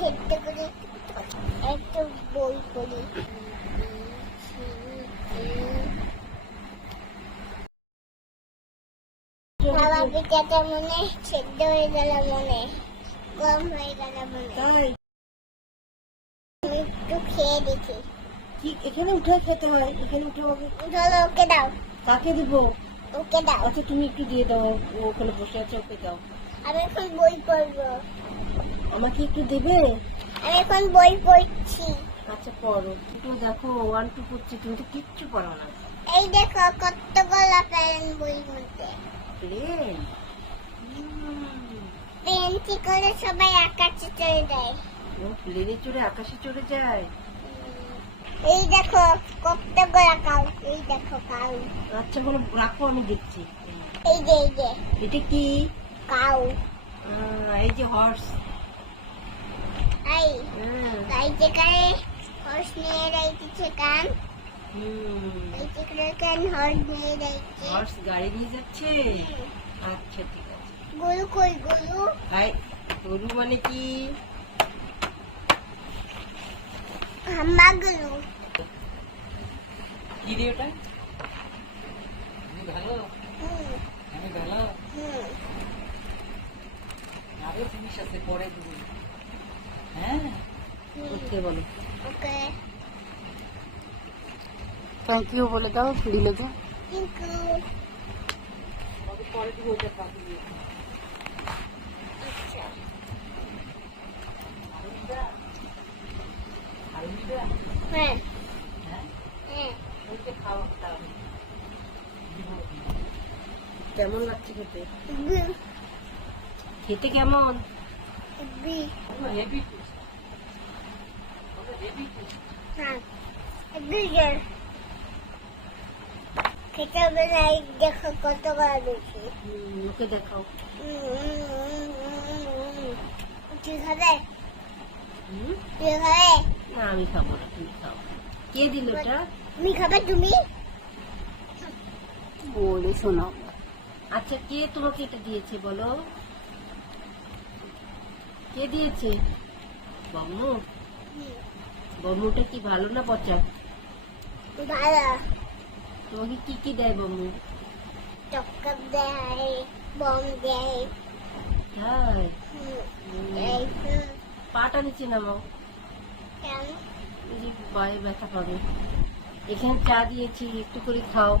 করে একটু বই পড়ি বাবা পিঠাটা মনে সেদ্ধ হয়ে গেল মনে গরম হয়ে গেল মনে। একটু খেয়ে দেখি। কি এখানে উঠে খেতে হয়? এখানে উঠে আমাকে চলো ওকে দাও। কাকে দিব? ওকে দাও। আচ্ছা তুমি একটু দিয়ে দাও ওখানে বসে আছে ওকে দাও। আমি এখন বই পড়ব। আমাকে একটু দেবে? আমি এখন বই পড়ছি। আচ্ছা পড়ো। একটু দেখো ওয়ান টু পড়ছি তুমি তো কিচ্ছু পড়ো না। এই দেখো কতগুলো প্যারেন্ট বই মধ্যে প্লেন? পেন্সি করে সবাই আকাশে চলে যায় ও প্লেনে চড়ে আকাশে চড়ে যায়। এই দেখো কতগুলো কাউ এই দেখো কাউ আচ্ছা বলো রাখো আমি দেখছি। এই যে এই যে। এটা কি? কাউ। এই যে হর্স এই যেখানে কান হর্স নিয়ে যাইছে হর্স গাড়ি নিয়ে যাচ্ছে? আচ্ছা ঠিক আছে। গরু মানে কি? কি রে ওটা? ভালো। হুম। আমি ভালো। আরও জিনিস আছে পরে দেবো। ওকে বলো। ওকে। থ্যাংক ইউ বলে দাও রিলেতে কিন্তু পরে দিব ওটা পাখি দিয়ে আচ্ছা। হ্যাঁ। হ্যাঁ? হ্যাঁ। ওইটা খাওয়া তাহলে। কেমন লাগছে খেতে? খেতে কেমন? বি হেভি হেভি হ্যাঁ বিজয় খেতে হবে না এই দেখো কত বড় বেশি ওকে দেখাও। তুই খাবে? হুম? তুই না আমি খাব না তুমি খাও। কে দিল ওটা তুমি খাবে তুমি? বলে শোনাও। আচ্ছা কে তোমাকে এটা দিয়েছে বলো? কে দিয়েছে? বম্মু বম্মুটা কি ভালো না পচা? ভালো। তোমাকে কি কি দেয় বম্মু চক্কর দেয় বম দেয়। এই পাটা নিচে নামাও। কেন? পায়ে ব্যথা পাবে। এখানে চা দিয়েছি একটু করে খাও।